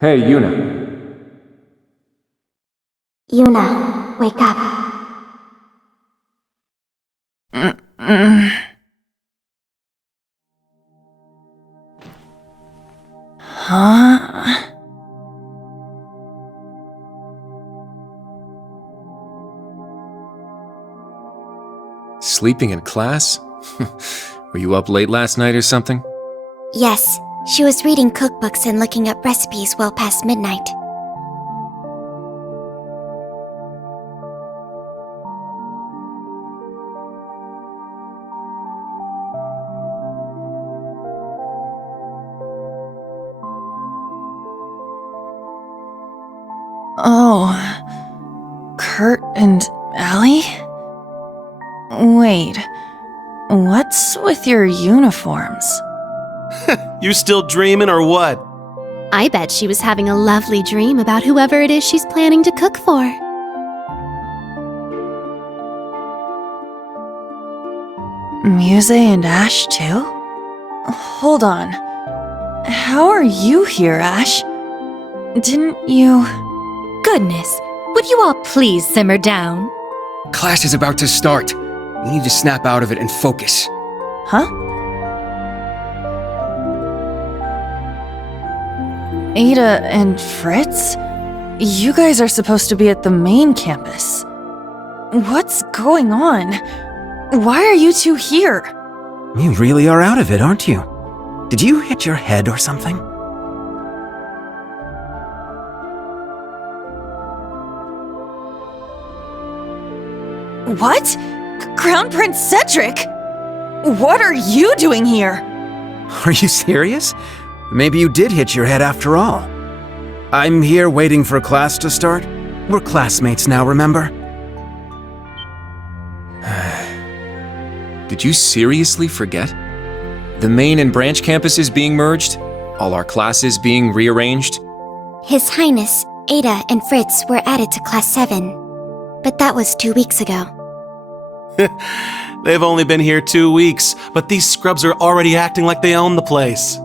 Hey, Yuna. Yuna, wake up. Huh? Sleeping in class? Were you up late last night or something? Yes, she was reading cookbooks and looking up recipes well past midnight. Oh, Kurt and Allie? Wait, what's with your uniforms? You still dreaming or what? I bet she was having a lovely dream about whoever it is she's planning to cook for. Muse and Ash, too? Hold on. How are you here, Ash? Didn't you... Goodness, would you all please simmer down? Class is about to start. You need to snap out of it and focus. Huh? Ada and Fritz? You guys are supposed to be at the main campus. What's going on? Why are you two here? You really are out of it, aren't you? Did you hit your head or something? What? Crown Prince Cedric? What are you doing here? Are you serious? Maybe you did hit your head after all. I'm here waiting for class to start. We're classmates now, remember? Did you seriously forget? The main and branch campuses being merged? All our classes being rearranged? His Highness, Ada, and Fritz were added to Class 7. But that was 2 weeks ago. They've only been here 2 weeks, but these scrubs are already acting like they own the place.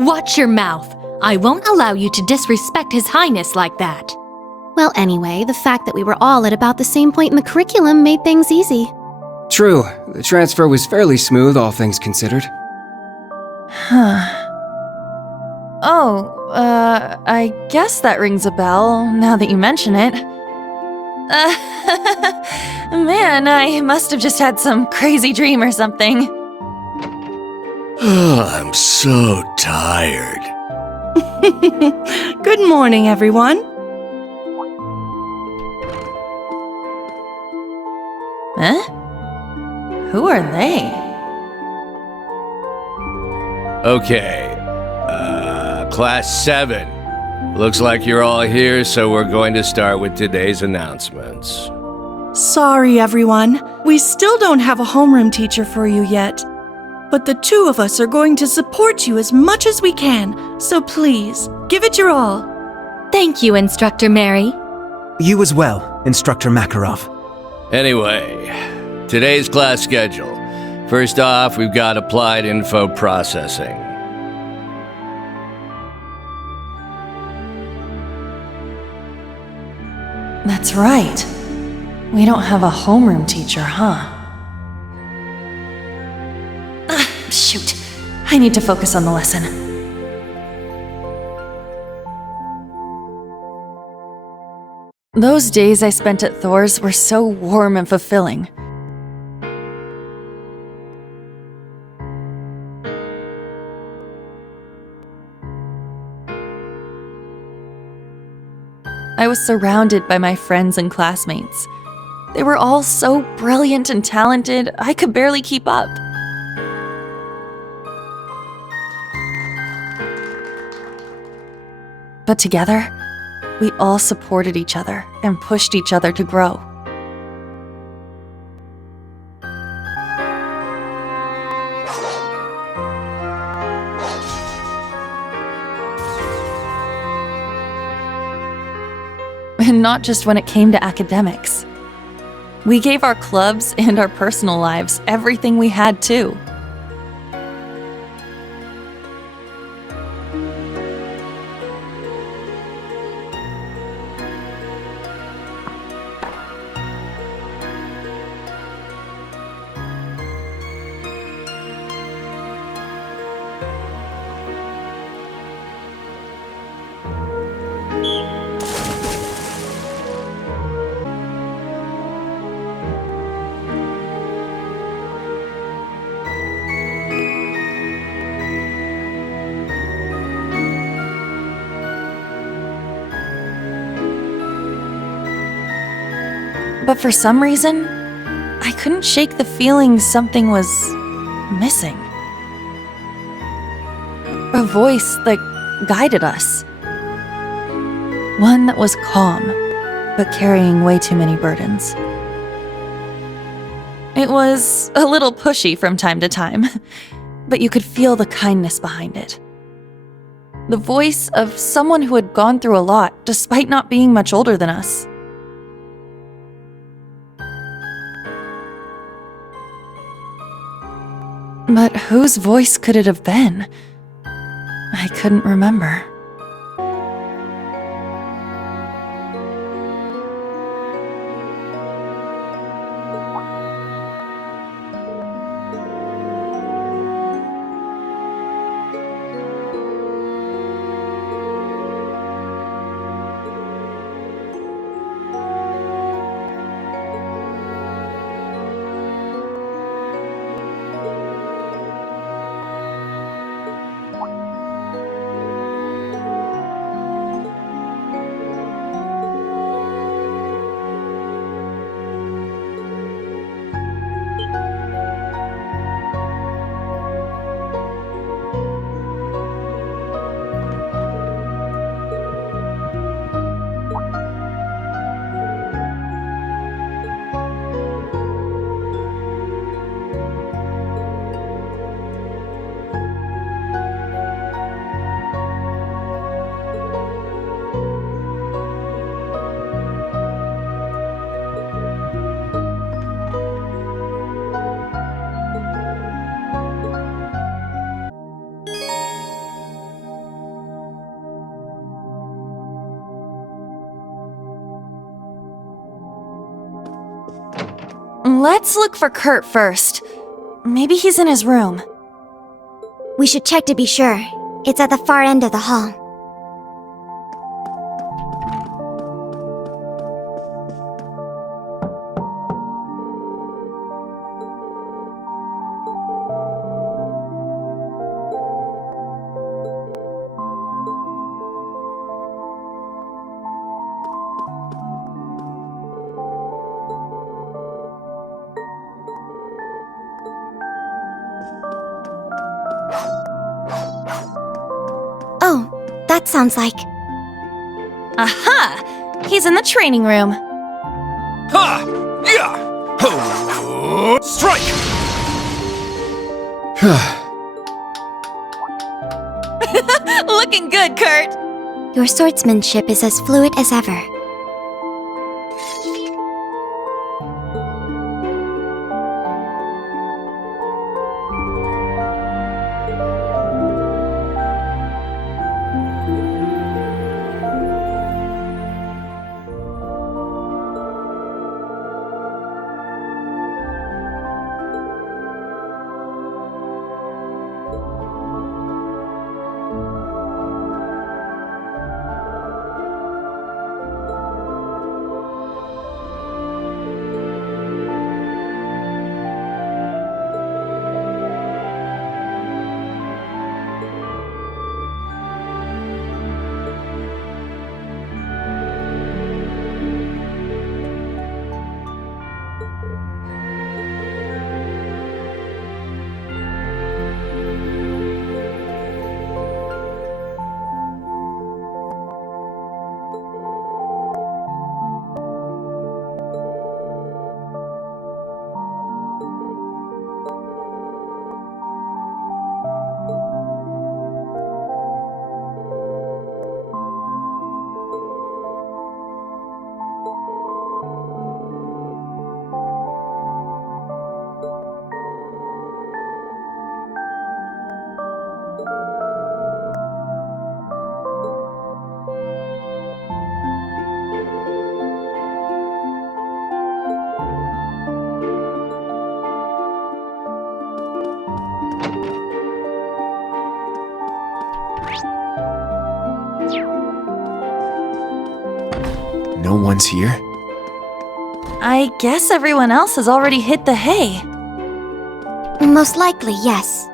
Watch your mouth. I won't allow you to disrespect His Highness like that. Well, anyway, the fact that we were all at about the same point in the curriculum made things easy. True, the transfer was fairly smooth, all things considered. Huh. Oh, I guess that rings a bell, now that you mention it. Man, I must have just had some crazy dream or something. I'm so tired. Good morning, everyone. Huh? Who are they? Okay, Class 7. Looks like you're all here, so we're going to start with today's announcements. Sorry, everyone. We still don't have a homeroom teacher for you yet. But the two of us are going to support you as much as we can, so please, give it your all. Thank you, Instructor Mary. You as well, Instructor Makarov. Anyway, today's class schedule. First off, we've got applied info processing. That's right. We don't have a homeroom teacher, huh? Shoot. I need to focus on the lesson. Those days I spent at Thor's were so warm and fulfilling. I was surrounded by my friends and classmates. They were all so brilliant and talented, I could barely keep up. But together, we all supported each other and pushed each other to grow. And not just when it came to academics. We gave our clubs and our personal lives everything we had too. But for some reason, I couldn't shake the feeling something was missing. A voice that guided us. One that was calm, but carrying way too many burdens. It was a little pushy from time to time, but you could feel the kindness behind it. The voice of someone who had gone through a lot despite not being much older than us. But whose voice could it have been? I couldn't remember. Let's look for Kurt first. Maybe he's in his room. We should check to be sure. It's at the far end of the hall. Oh, that sounds like... Aha! He's in the training room. Ha! Yeah! Ho! Strike! Looking good, Kurt! Your swordsmanship is as fluid as ever. No one's here? I guess everyone else has already hit the hay. Most likely, yes.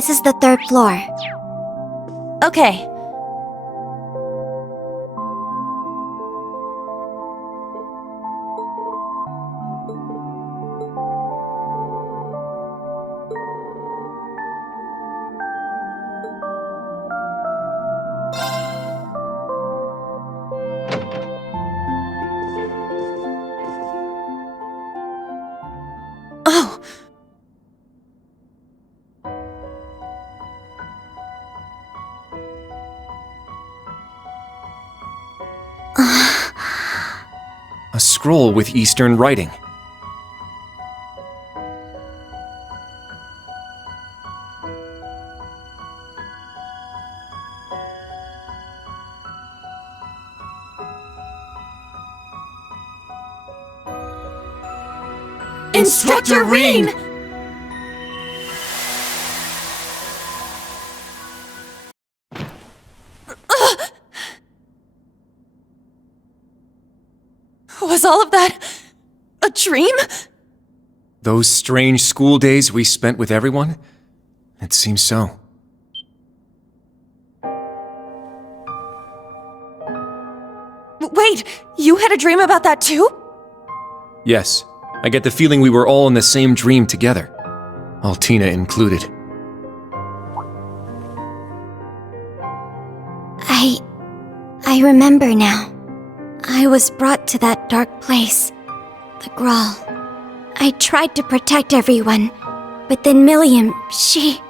This is the 3rd floor. Okay. Oh. A scroll with Eastern writing. Instructor Eryn! Was all of that a dream? Those strange school days we spent with everyone? It seems so. Wait, you had a dream about that too? Yes, I get the feeling we were all in the same dream together. Altina included. I remember now. I was brought to that dark place, the Grawl. I tried to protect everyone, but then Milliam, she...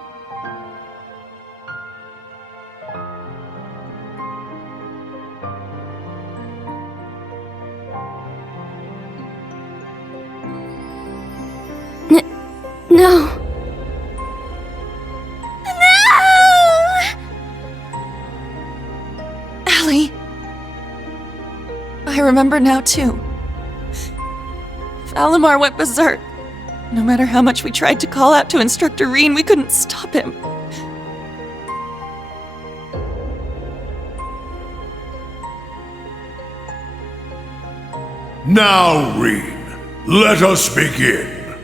No. Allie. I remember now too. Valimar went berserk. No matter how much we tried to call out to Instructor Eryn, we couldn't stop him. Now, Eryn, let us begin.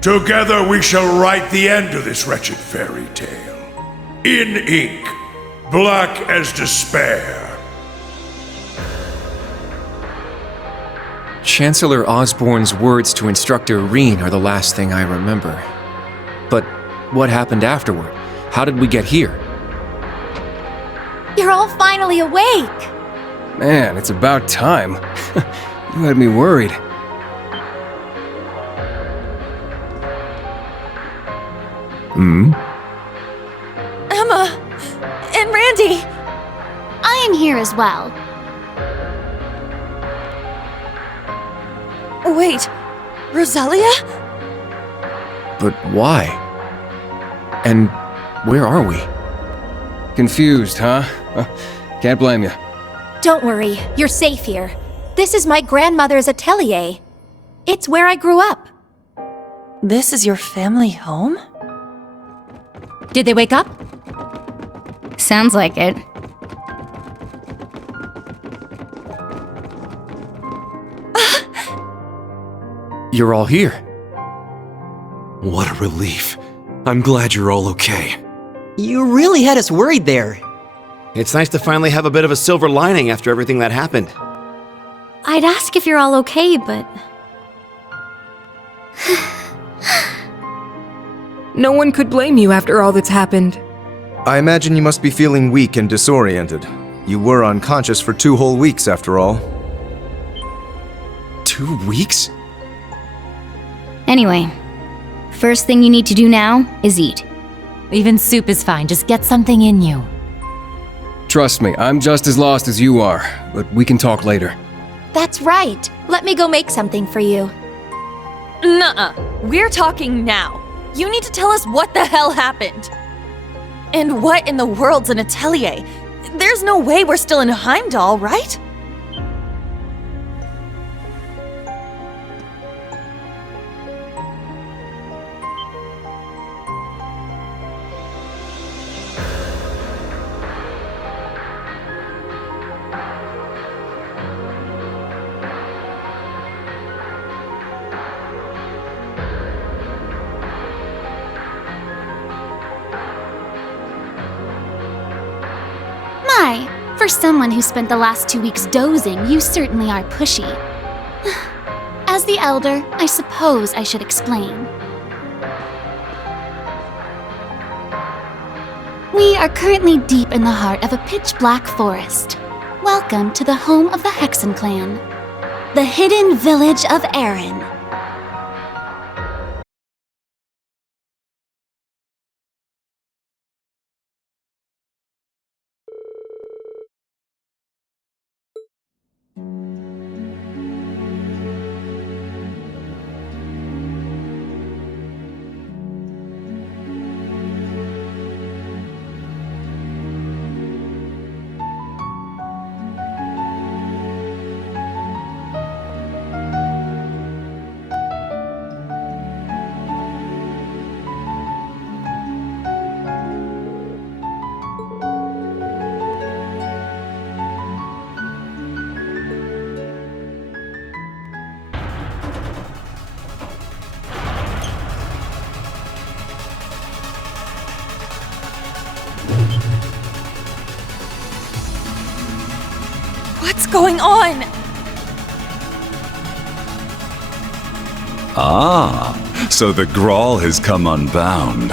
Together we shall write the end of this wretched fairy tale. In ink, black as despair. Chancellor Osborne's words to Instructor Eryn are the last thing I remember. But what happened afterward? How did we get here? You're all finally awake! Man, it's about time. You had me worried. Emma! And Randy! I am here as well. Wait, Rosalia? But why? And where are we? Confused, huh? Can't blame you. Don't worry, you're safe here. This is my grandmother's atelier. It's where I grew up. This is your family home? Did they wake up? Sounds like it. You're all here. What a relief. I'm glad you're all okay. You really had us worried there. It's nice to finally have a bit of a silver lining after everything that happened. I'd ask if you're all okay, but... No one could blame you after all that's happened. I imagine you must be feeling weak and disoriented. You were unconscious for 2 whole weeks, after all. 2 weeks? Anyway, first thing you need to do now is eat. Even soup is fine, just get something in you. Trust me, I'm just as lost as you are, but we can talk later. That's right. Let me go make something for you. Nuh-uh. We're talking now. You need to tell us what the hell happened. And what in the world's an atelier? There's no way we're still in Heimdall, right? My, for someone who spent the last 2 weeks dozing, you certainly are pushy. As the elder, I suppose I should explain. We are currently deep in the heart of a pitch-black forest. Welcome to the home of the Hexen clan, the hidden village of Eryn. What's going on? Ah, so the Grawl has come unbound.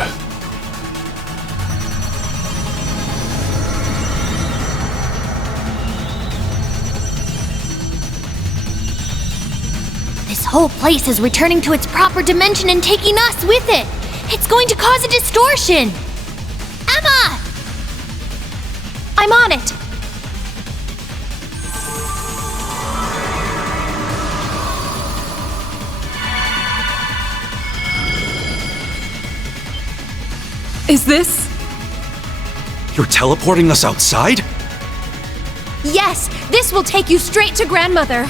This whole place is returning to its proper dimension and taking us with it. It's going to cause a distortion. Emma! I'm on it! Is this? You're teleporting us outside? Yes, this will take you straight to Grandmother.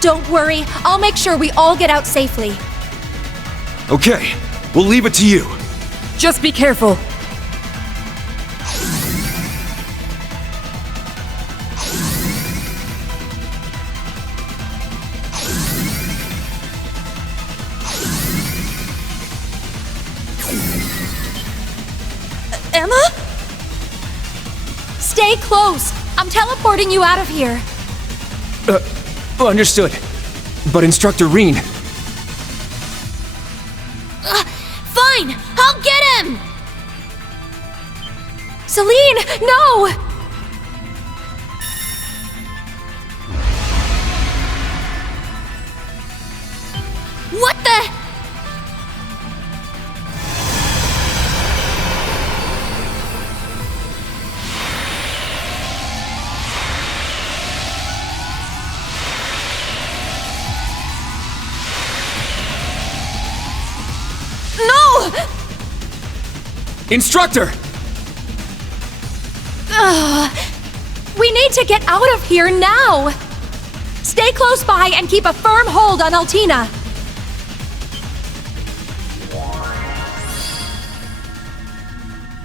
Don't worry, I'll make sure we all get out safely. Okay, we'll leave it to you. Just be careful. Emma? Stay close. I'm teleporting you out of here. Understood. But Instructor Eryn... Fine, I'll get him! Celine, no! What the? Instructor! We need to get out of here now! Stay close by and keep a firm hold on Altina.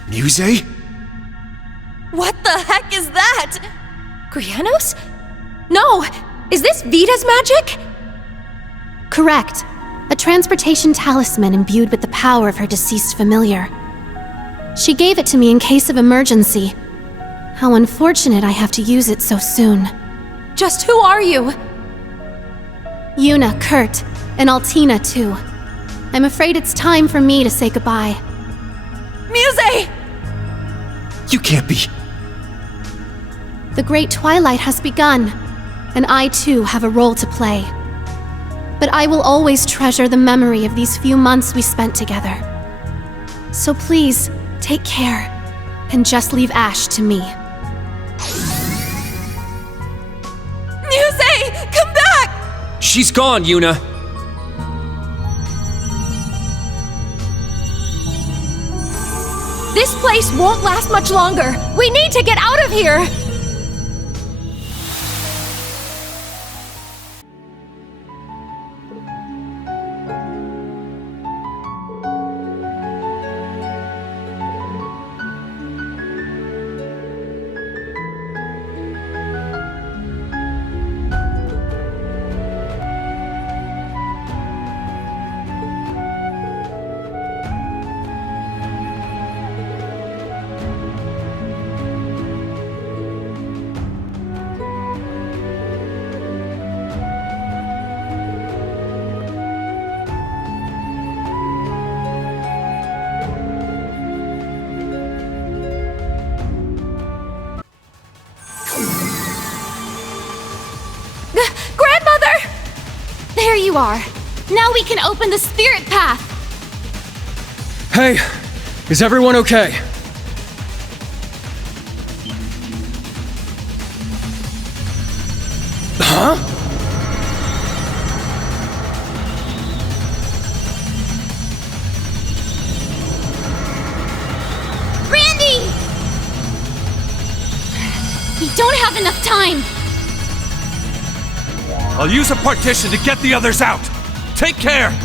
Muse? What the heck is that? Grianos? No! Is this Vita's magic? Correct. A transportation talisman imbued with the power of her deceased familiar. She gave it to me in case of emergency. How unfortunate I have to use it so soon. Just who are you? Yuna, Kurt, and Altina too. I'm afraid it's time for me to say goodbye. Muse! You can't be... The Great Twilight has begun, and I too have a role to play. But I will always treasure the memory of these few months we spent together. So please, take care, and just leave Ash to me. Muse! Come back! She's gone, Yuna! This place won't last much longer! We need to get out of here! you are! Now we can open the spirit path! Hey, is everyone okay? Huh? Randy! We don't have enough time! I'll use a partition to get the others out! Take care!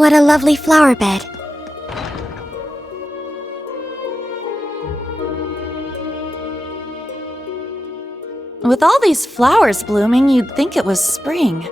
What a lovely flower bed. With all these flowers blooming, you'd think it was spring.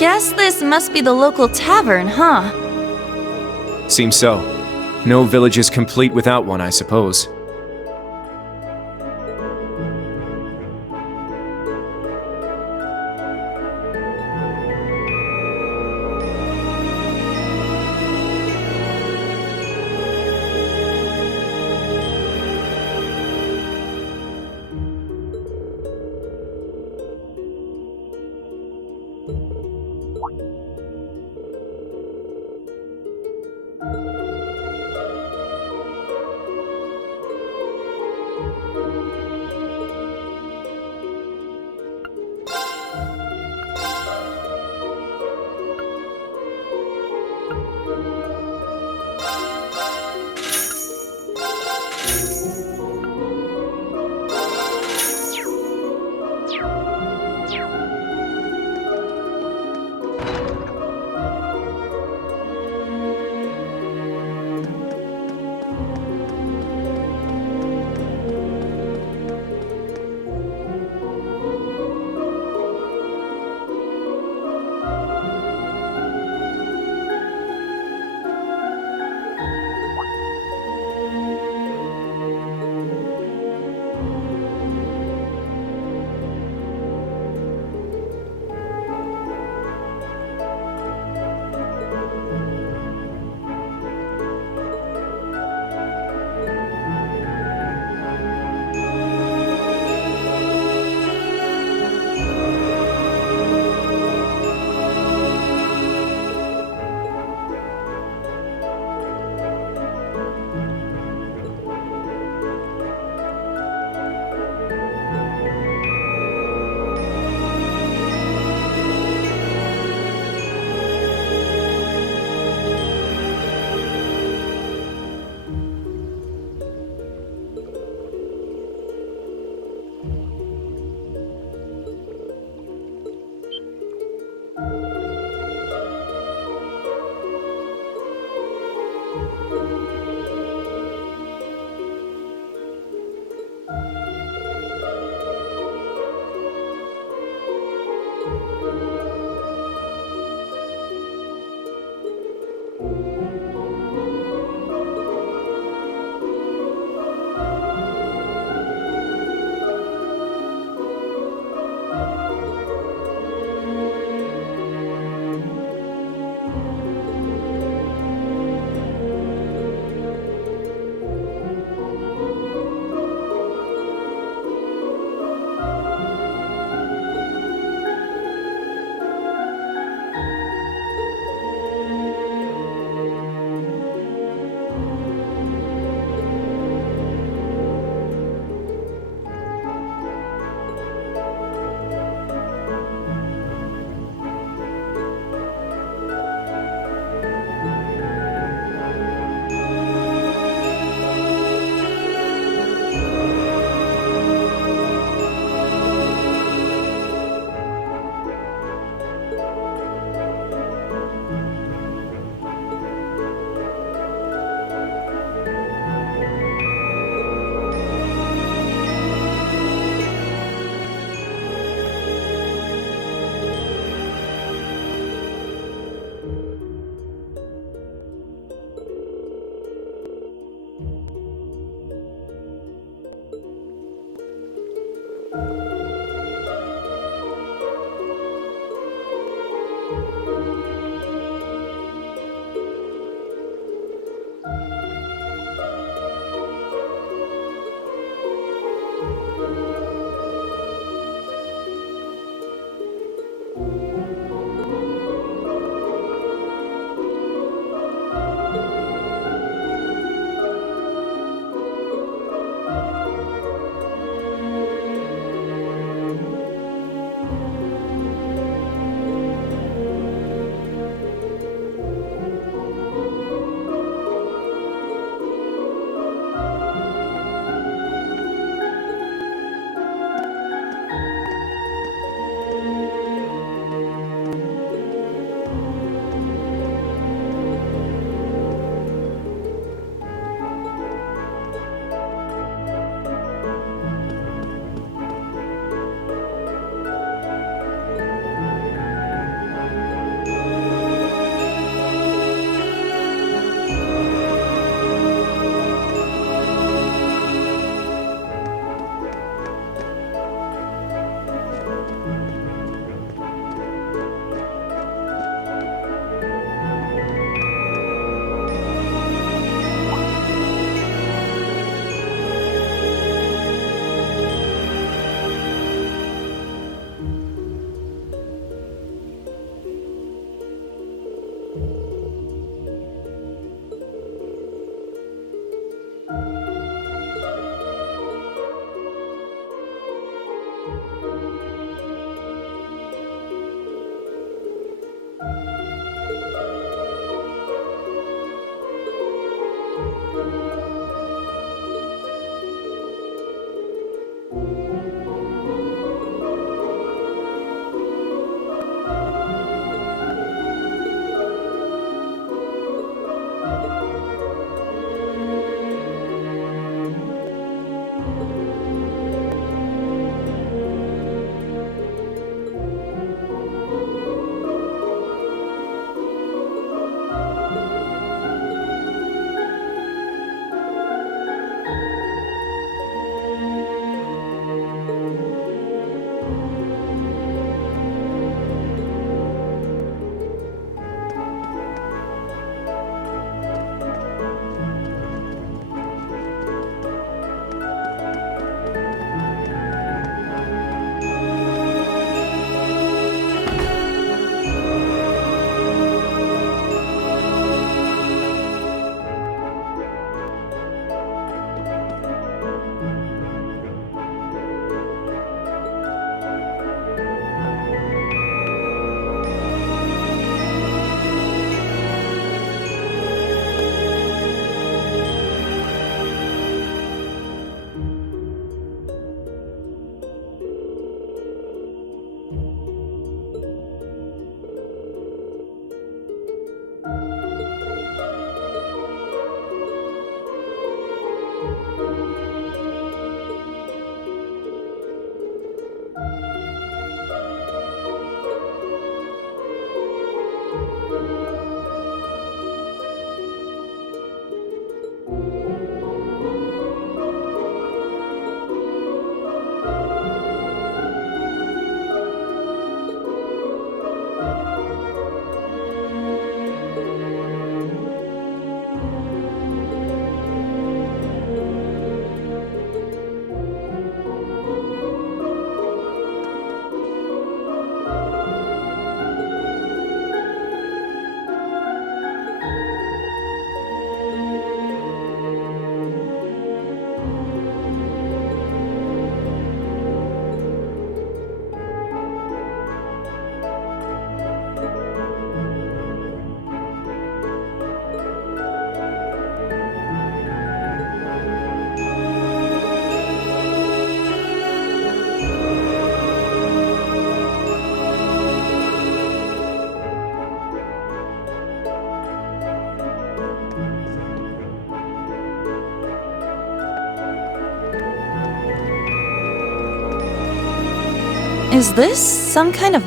Guess this must be the local tavern, huh? Seems so. No village is complete without one, I suppose. Is this some kind of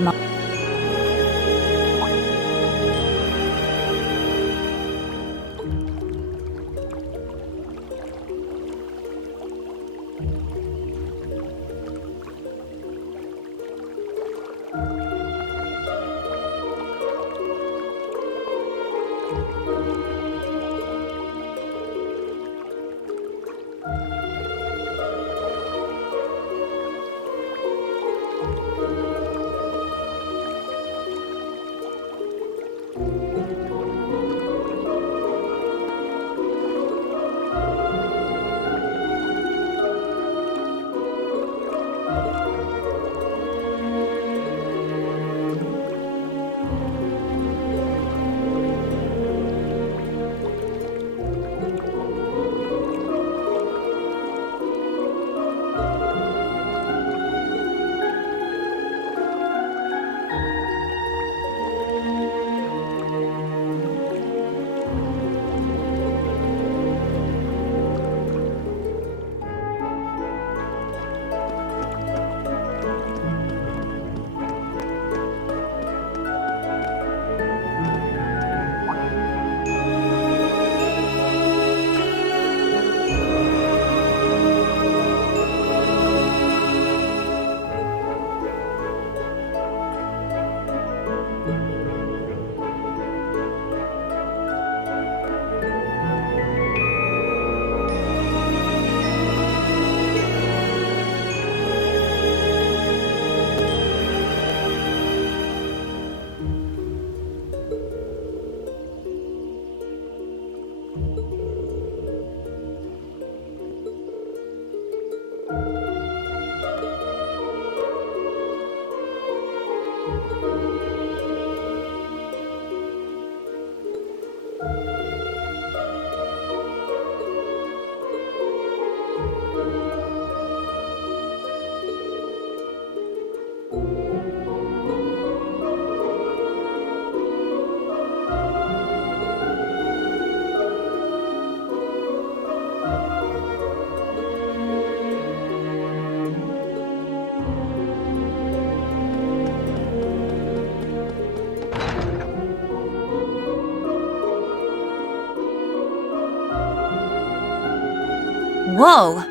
Whoa!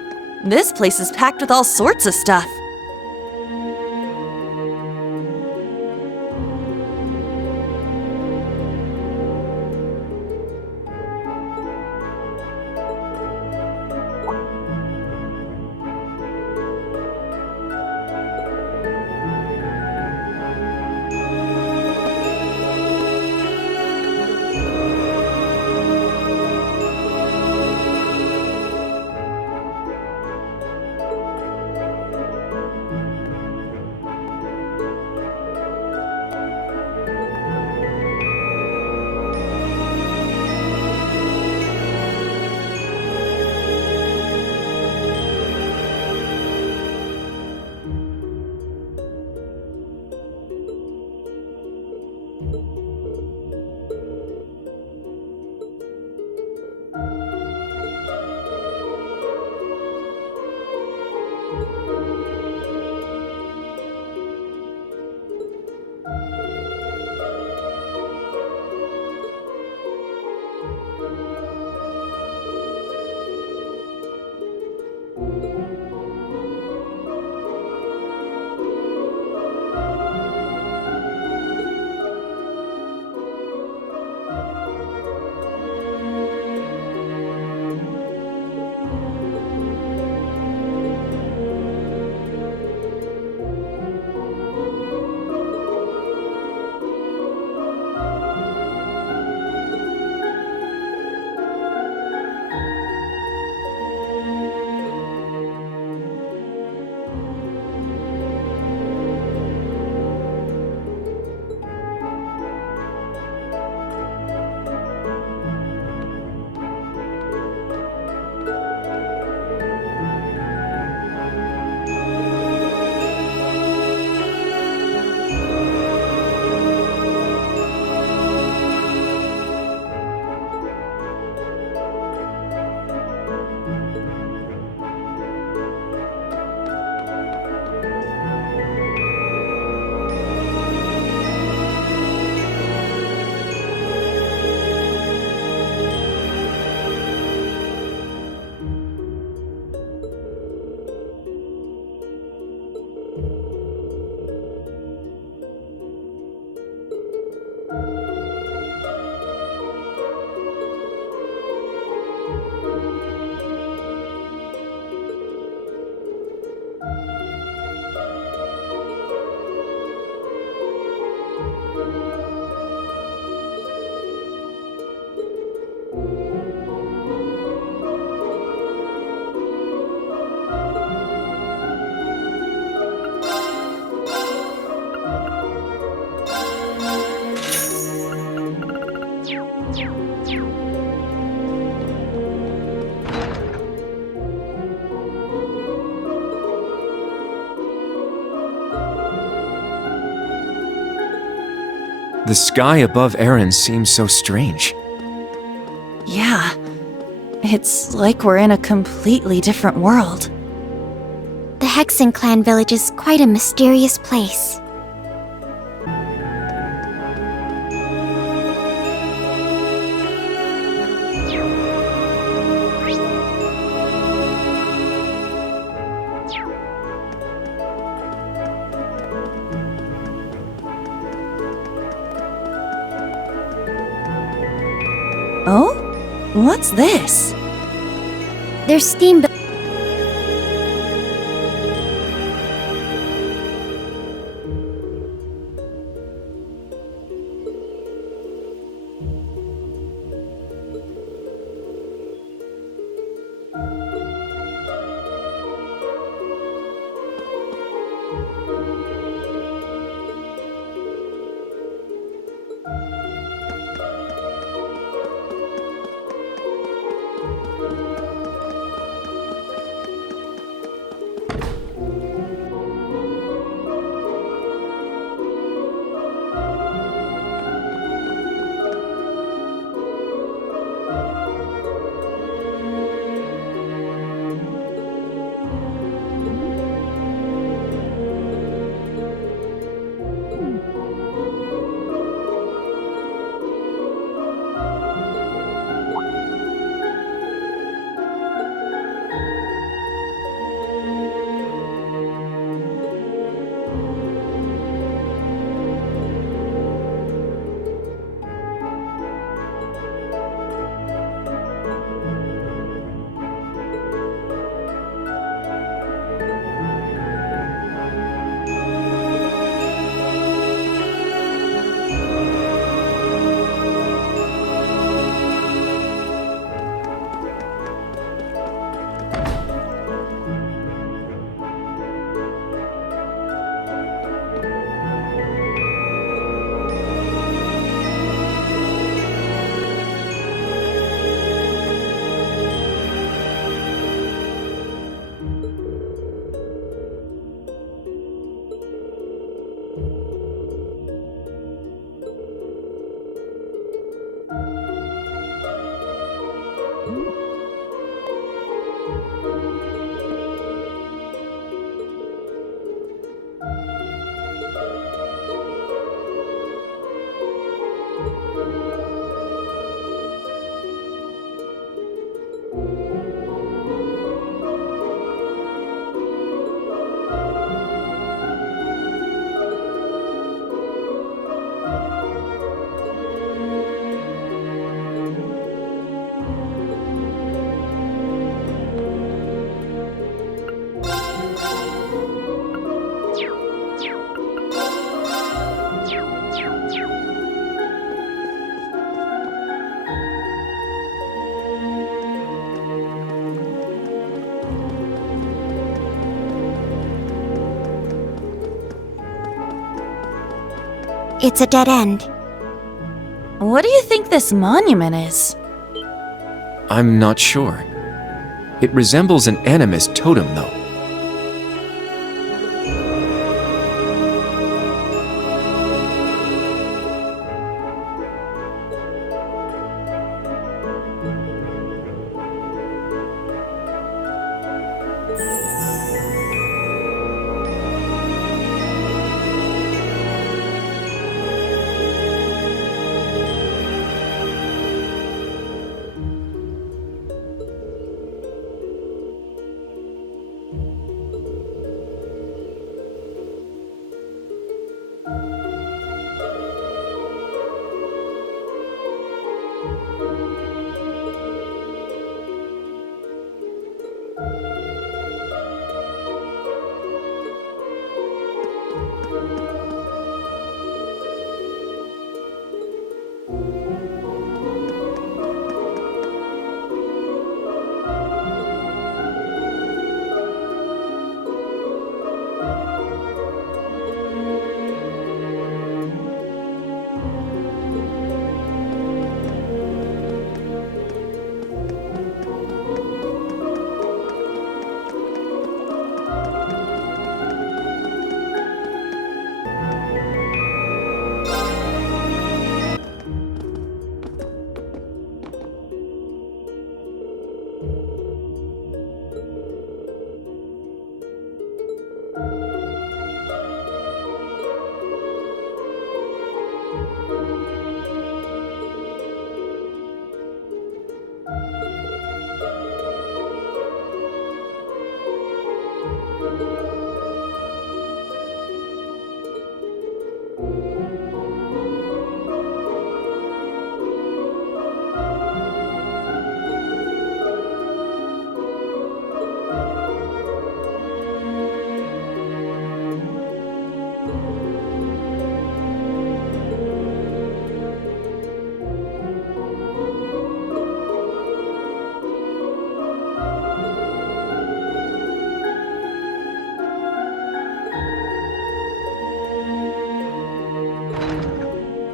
This place is packed with all sorts of stuff. The sky above Eryn seems so strange. Yeah. It's like we're in a completely different world. The Hexen Clan village is quite a mysterious place. Oh? What's this? There's steam. It's a dead end. What do you think this monument is? I'm not sure. It resembles an animist totem, though.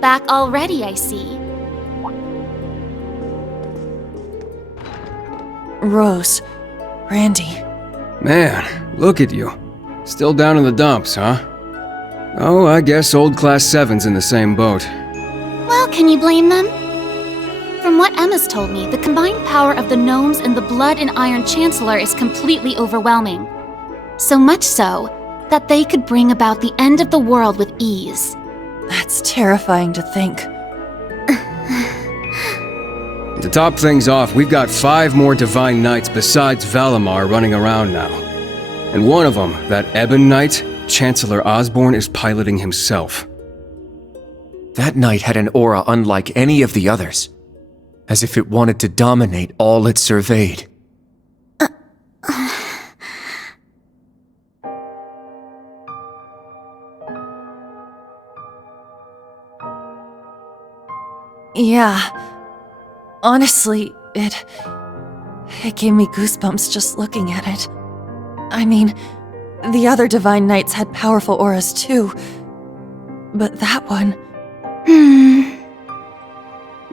Back already, I see. Rose. Randy. Man, look at you. Still down in the dumps, huh? Oh, I guess old Class 7's in the same boat. Well, can you blame them? From what Emma's told me, the combined power of the gnomes and the Blood and Iron Chancellor is completely overwhelming. So much so that they could bring about the end of the world with ease. That's terrifying to think. To top things off, we've got 5 more Divine Knights besides Valimar running around now. And one of them, that Ebon Knight, Chancellor Osborne is piloting himself. That knight had an aura unlike any of the others, as if it wanted to dominate all it surveyed. Yeah. Honestly, it gave me goosebumps just looking at it. I mean, the other Divine Knights had powerful auras too, but that one...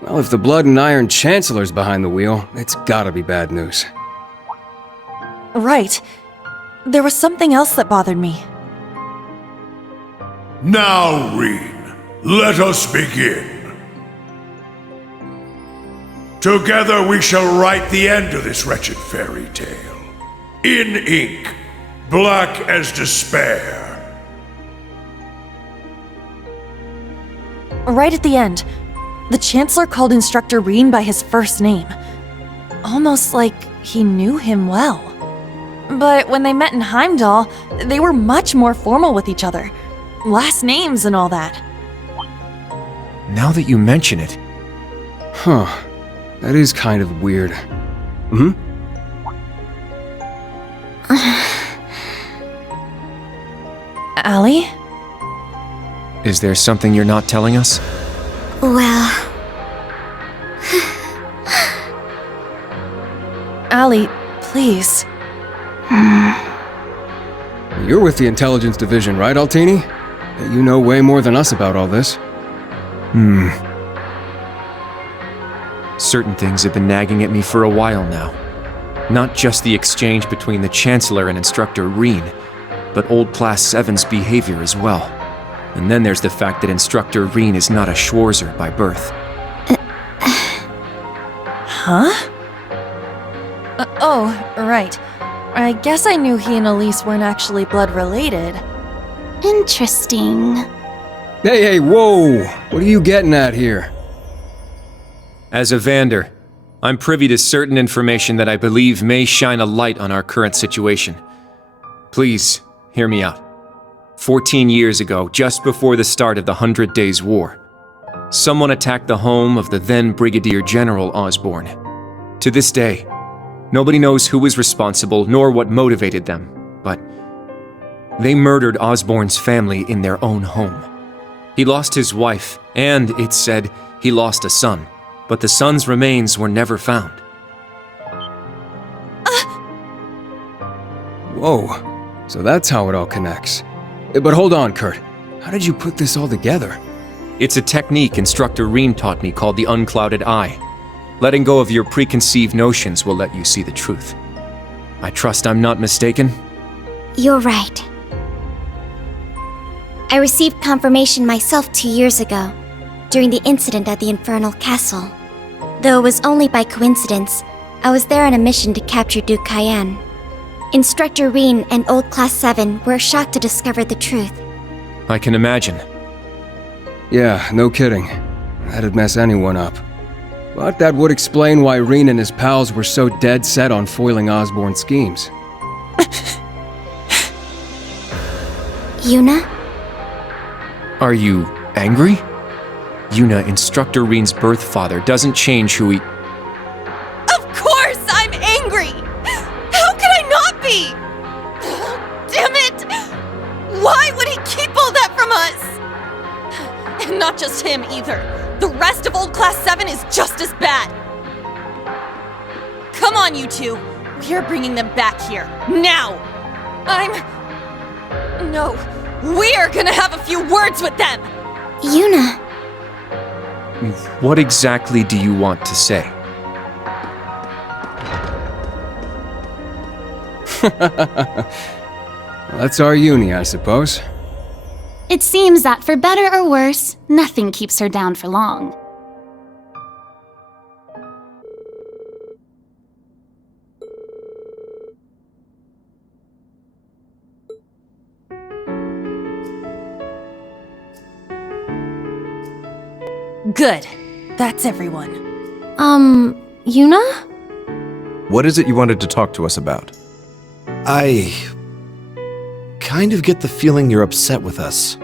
Well, if the Blood and Iron Chancellor's behind the wheel, it's gotta be bad news. Right. There was something else that bothered me. Now, Reen, let us begin. Together we shall write the end of this wretched fairy tale. In ink, black as despair. Right at the end, the Chancellor called Instructor Reen by his first name. Almost like he knew him well. But when they met in Heimdall, they were much more formal with each other. Last names and all that. Now that you mention it... Huh. That is kind of weird. Allie? Is there something you're not telling us? Well... Allie, please. You're with the Intelligence Division, right, Altini? You know way more than us about all this. Certain things have been nagging at me for a while now. Not just the exchange between the Chancellor and Instructor Reen, but old Class 7's behavior as well. And then there's the fact that Instructor Reen is not a Schwarzer by birth. Huh? Oh, right. I guess I knew he and Elise weren't actually blood-related. Interesting. Hey, whoa! What are you getting at here? As a Vander, I'm privy to certain information that I believe may shine a light on our current situation. Please, hear me out. 14 years ago, just before the start of the 100 Days' War, someone attacked the home of the then Brigadier General Osborne. To this day, nobody knows who was responsible nor what motivated them, but they murdered Osborne's family in their own home. He lost his wife, and, it's said, he lost a son. But the son's remains were never found. Whoa, so that's how it all connects. But hold on, Kurt. How did you put this all together? It's a technique Instructor Reen taught me called the Unclouded Eye. Letting go of your preconceived notions will let you see the truth. I trust I'm not mistaken? You're right. I received confirmation myself 2 years ago, during the incident at the Infernal Castle. Though it was only by coincidence, I was there on a mission to capture Duke Cayenne. Instructor Reen and Old Class 7 were shocked to discover the truth. I can imagine. Yeah, no kidding. That'd mess anyone up. But that would explain why Reen and his pals were so dead set on foiling Osborne's schemes. Yuna? Are you angry? Yuna, Instructor Reen's birth father, doesn't change who he... Of course I'm angry! How could I not be? Damn it! Why would he keep all that from us? And not just him either. The rest of Old Class 7 is just as bad. Come on, you two. We're bringing them back here. Now! No. We're gonna have a few words with them! Yuna... What exactly do you want to say? That's our uni, I suppose. It seems that for better or worse, nothing keeps her down for long. Good. That's everyone. Yuna? What is it you wanted to talk to us about? I kind of get the feeling you're upset with us.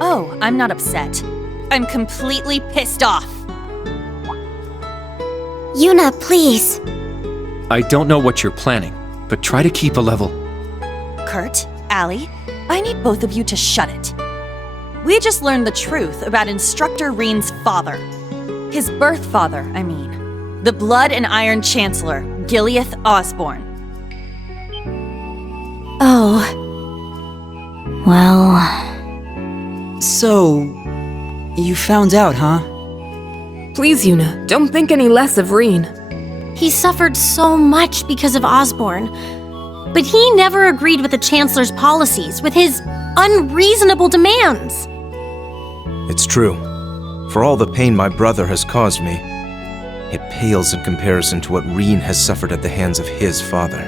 Oh, I'm not upset. I'm completely pissed off. Yuna, please. I don't know what you're planning, but try to keep a level. Kurt, Allie, I need both of you to shut it. We just learned the truth about Instructor Reen's father. His birth father, I mean. The Blood and Iron Chancellor, Gileath Osborne. Oh. Well... So... you found out, huh? Please, Yuna, don't think any less of Reen. He suffered so much because of Osborne, but he never agreed with the Chancellor's policies, with his unreasonable demands. It's true. For all the pain my brother has caused me, it pales in comparison to what Reen has suffered at the hands of his father.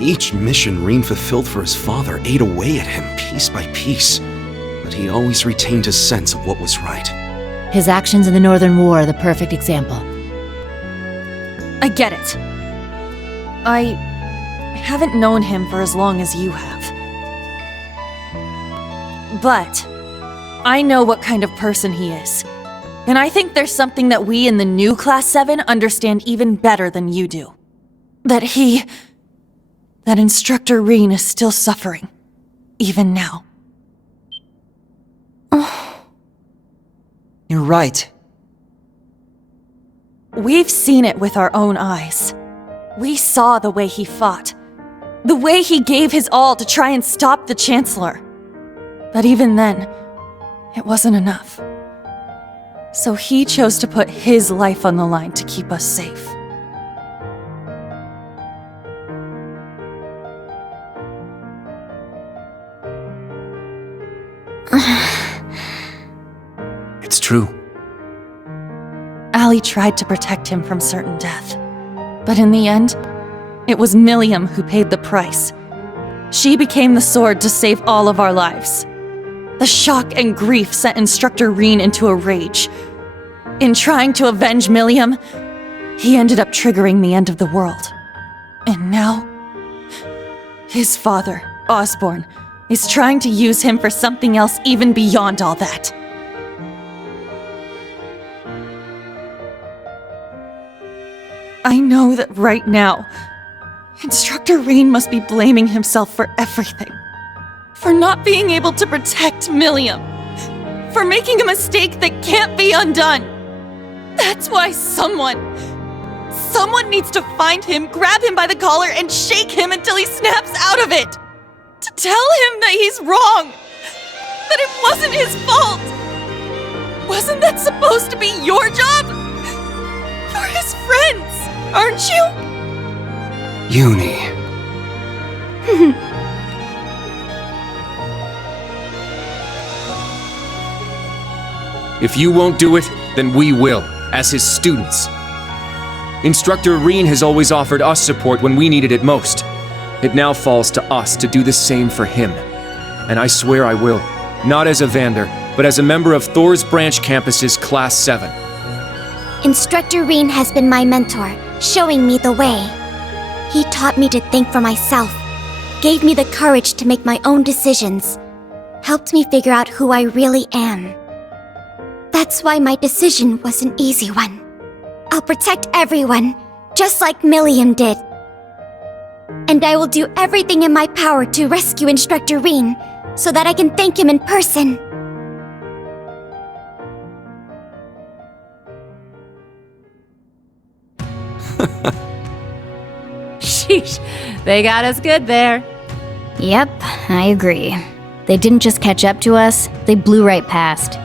Each mission Reen fulfilled for his father ate away at him piece by piece, but he always retained his sense of what was right. His actions in the Northern War are the perfect example. I get it. I haven't known him for as long as you have. But I know what kind of person he is. And I think there's something that we in the new Class 7 understand even better than you do. That Instructor Reen is still suffering. Even now. You're right. We've seen it with our own eyes. We saw the way he fought. The way he gave his all to try and stop the Chancellor. But even then, it wasn't enough. So he chose to put his life on the line to keep us safe. It's true. Allie tried to protect him from certain death. But in the end, it was Milliam who paid the price. She became the sword to save all of our lives. The shock and grief sent Instructor Reen into a rage. In trying to avenge Milliam, he ended up triggering the end of the world. And now, his father, Osborne, is trying to use him for something else even beyond all that. I know that right now, Instructor Reen must be blaming himself for everything. For not being able to protect Milliam. For making a mistake that can't be undone. That's why someone needs to find him, grab him by the collar, and shake him until he snaps out of it. To tell him that he's wrong. That it wasn't his fault. Wasn't that supposed to be your job? You're his friends, aren't you? Uni. If you won't do it, then we will, as his students. Instructor Reen has always offered us support when we needed it most. It now falls to us to do the same for him. And I swear I will, not as a Vander, but as a member of Thor's Branch Campus's Class 7. Instructor Reen has been my mentor, showing me the way. He taught me to think for myself, gave me the courage to make my own decisions, helped me figure out who I really am. That's why my decision was an easy one. I'll protect everyone, just like Milliam did. And I will do everything in my power to rescue Instructor Reen, so that I can thank him in person. Sheesh, they got us good there. Yep, I agree. They didn't just catch up to us, they blew right past.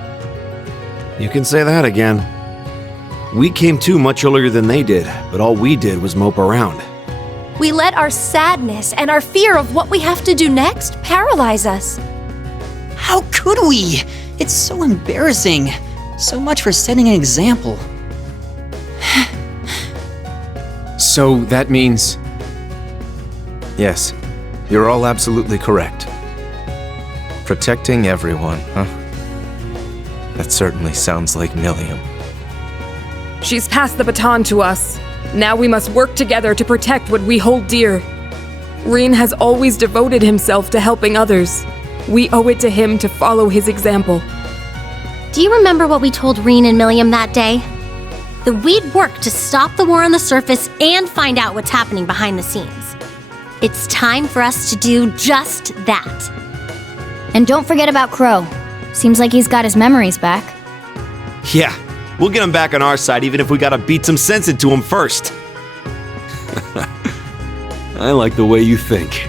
You can say that again. We came to much earlier than they did, but all we did was mope around. We let our sadness and our fear of what we have to do next paralyze us. How could we? It's so embarrassing. So much for setting an example. So that means... Yes, you're all absolutely correct. Protecting everyone, huh? That certainly sounds like Milliam. She's passed the baton to us. Now we must work together to protect what we hold dear. Reen has always devoted himself to helping others. We owe it to him to follow his example. Do you remember what we told Reen and Milliam that day? That we'd work to stop the war on the surface and find out what's happening behind the scenes. It's time for us to do just that. And don't forget about Crow. Seems like he's got his memories back. Yeah, we'll get him back on our side even if we gotta beat some sense into him first. I like the way you think.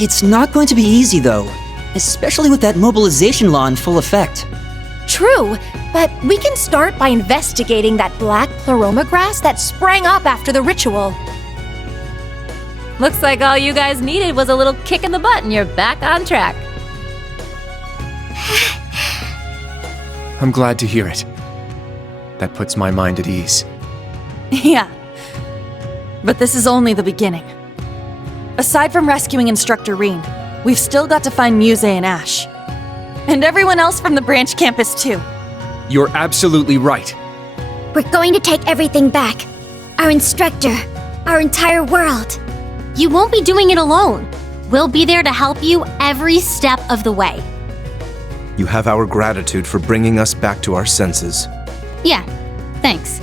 It's not going to be easy, though. Especially with that mobilization law in full effect. True, but we can start by investigating that black pleroma grass that sprang up after the ritual. Looks like all you guys needed was a little kick in the butt and you're back on track. I'm glad to hear it. That puts my mind at ease. Yeah. But this is only the beginning. Aside from rescuing Instructor Reen, we've still got to find Muse and Ash. And everyone else from the branch campus, too. You're absolutely right. We're going to take everything back. Our instructor, our entire world. You won't be doing it alone. We'll be there to help you every step of the way. You have our gratitude for bringing us back to our senses. Yeah, thanks.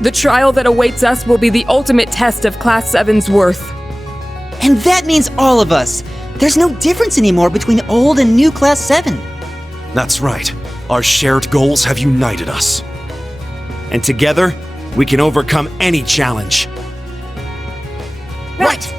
The trial that awaits us will be the ultimate test of Class 7's worth. And that means all of us. There's no difference anymore between old and new Class 7. That's right. Our shared goals have united us. And together, we can overcome any challenge. Right.